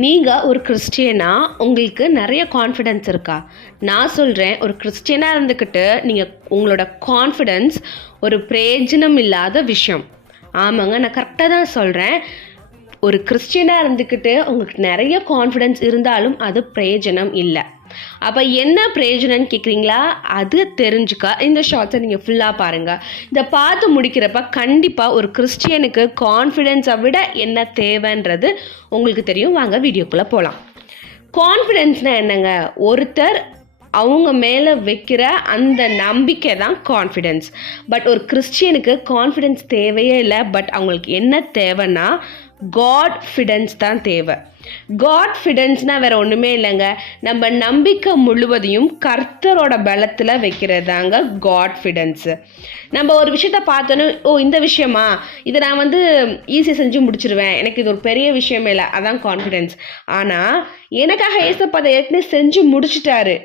நீங்கள் ஒரு கிறிஸ்டியனா உங்களுக்கு நிறைய கான்ஃபிடென்ஸ் இருக்கா? நான் சொல்கிறேன், ஒரு கிறிஸ்டியனாக இருந்துக்கிட்டு நீங்கள் உங்களோட கான்ஃபிடென்ஸ் ஒரு பிரயோஜனம் இல்லாத விஷயம். ஆமாங்க, நான் கரெக்டாக தான் சொல்கிறேன். ஒரு கிறிஸ்டியனாக இருந்துக்கிட்டு உங்களுக்கு நிறைய கான்ஃபிடென்ஸ் இருந்தாலும் அது பிரயோஜனம் இல்லை. அப்போ என்ன பிரயோஜனம்னு கேட்குறீங்களா? அது தெரிஞ்சுக்க இந்த ஷார்ட்ஸை நீங்கள் ஃபுல்லாக பாருங்கள். இதை பார்த்து முடிக்கிறப்ப கண்டிப்பாக ஒரு கிறிஸ்டியனுக்கு கான்ஃபிடென்ஸை விட என்ன தேவைன்றது உங்களுக்கு தெரியும். வாங்க வீடியோக்குள்ளே போகலாம். கான்ஃபிடென்ஸ்னால் என்னங்க? ஒருத்தர் அவங்க மேலே வைக்கிற அந்த நம்பிக்கை தான் கான்ஃபிடென்ஸ். பட் ஒரு கிறிஸ்டியனுக்கு கான்ஃபிடென்ஸ் தேவையே இல்லை. பட் அவங்களுக்கு என்ன தேவைன்னா காட்ஃபிடென்ஸ் தான் தேவை. காட்ஃபிடென்ஸ்னால் வேறு ஒன்றுமே இல்லைங்க, நம்ம நம்பிக்கை முழுவதையும் கர்த்தரோட பலத்தில் வைக்கிறது தாங்க காட்ஃபிடென்ஸு. நம்ம ஒரு விஷயத்த பார்த்தோன்னு, இந்த விஷயமா, இதை நான் ஈஸியாக செஞ்சு முடிச்சிருவேன், எனக்கு இது ஒரு பெரிய விஷயமே இல்லை, அதான் கான்ஃபிடென்ஸ். ஆனால் எனக்காக ஏசப்பா அதை ஏற்கனவே செஞ்சு முடிச்சிட்டாரு,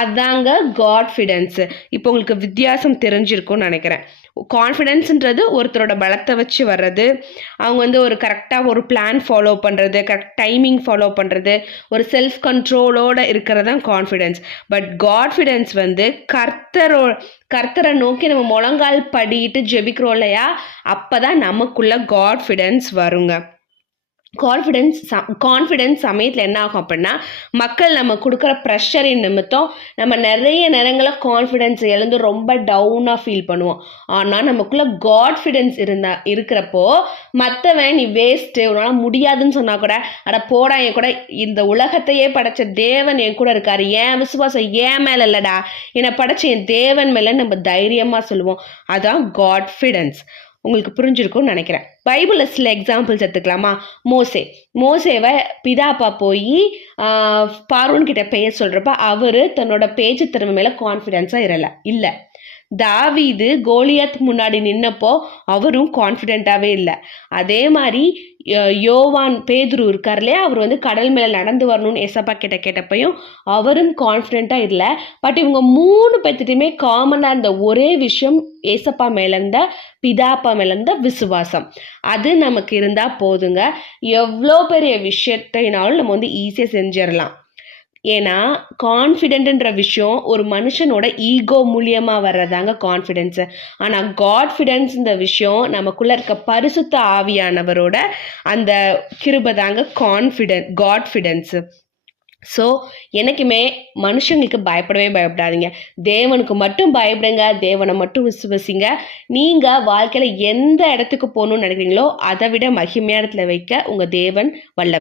அதாங்க காட்ஃபிடென்ஸு. இப்போ உங்களுக்கு வித்தியாசம் தெரிஞ்சிருக்கும்னு நினைக்கிறேன். கான்ஃபிடென்ஸுன்றது ஒருத்தரோட பலத்தை வச்சு வர்றது, அவங்க ஒரு கரெக்டாக ஒரு பிளான் ஃபாலோ பண்ணுறது, கரெக்ட் டைமிங் ஃபாலோ பண்ணுறது, ஒரு செல்ஃப் கண்ட்ரோலோடு இருக்கிறது தான் கான்ஃபிடென்ஸ். பட் காட்ஃபிடென்ஸ் கர்த்தரை நோக்கி நம்ம முழங்கால் படிட்டு ஜெபிக்கிறோம் இல்லையா, அப்போ தான் நமக்குள்ள காட்ஃபிடென்ஸ் வருங்க. கான்ஃபிடென்ஸ் சமயத்தில் என்ன ஆகும் அப்படின்னா, மக்கள் நம்ம கொடுக்குற ப்ரெஷரின் நிமித்தம் நம்ம நிறைய நேரங்களில் கான்ஃபிடென்ஸ் இழந்து ரொம்ப டவுனாக ஃபீல் பண்ணுவோம். ஆனால் நமக்குள்ளே காட்ஃபிடென்ஸ் இருக்கிறப்போ மற்றவன் நீ வேஸ்ட்டு, உன்னால் முடியாதுன்னு சொன்னால் கூட, அட போடா, என் கூட இந்த உலகத்தையே படைச்ச தேவன் என் கூட இருக்காரு, என் விசுவாசம் என் மேலே இல்லைடா, என்னை படைச்ச என் தேவன் மேலே நம்ம தைரியமாக சொல்லுவோம். அதான் காட்ஃபிடென்ஸ். உங்களுக்கு புரிஞ்சிருக்கும்னு நினைக்கிறேன். பைபிளில் சில எக்ஸாம்பிள்ஸ் எடுத்துக்கலாமா? மோசேவை பிதாப்பா போய் பார்வோன் கிட்ட பேர் சொல்கிறப்ப அவர் தன்னோட பேச்சு திறமை மேலே கான்ஃபிடென்ஸாக இல்லை. தாவீது கோலியாத் முன்னாடி நின்னப்போ அவரும் கான்ஃபிடென்ட்டாகவே இல்லை. அதே மாதிரி யோவான் பேதுரு இருக்கார் இல்லையா, அவர் கடல் மேலே நடந்து வரணும்னு ஏசப்பா கிட்ட கேட்டப்பையும் அவரும் கான்ஃபிடென்ட்டாக இல்லை. பட் இவங்க 3 பேர்த்துட்டையுமே காமனாக இருந்த ஒரே விஷயம் ஏசப்பா மேலேருந்த பிதாப்பா மேலேருந்த விசுவாசம். அது நமக்கு இருந்தால் போதுங்க, எவ்வளோ பெரிய விஷயத்தினாலும் நம்ம ஈஸியாக செஞ்சிடலாம். ஏன்னா கான்ஃபிடென்ட்ன்ற விஷயம் ஒரு மனுஷனோட ஈகோ மூலியமாக வர்றதாங்க கான்ஃபிடென்ஸு. ஆனால் காட்ஃபிடென்ஸ் இந்த விஷயம் நமக்குள்ளே இருக்க பரிசுத்த ஆவியானவரோட அந்த கிருபை தாங்க காட்ஃபிடென்ஸு. ஸோ எனக்குமே மனுஷங்களுக்கு பயப்படாதீங்க, தேவனுக்கு மட்டும் பயப்படுங்க, தேவனை மட்டும் விசுவசிங்க. நீங்கள் வாழ்க்கையில் எந்த இடத்துக்கு போகணும்னு நினைக்கிறீங்களோ அதை விட மகிமையான இடத்துல வைக்க உங்கள் தேவன் வல்ல.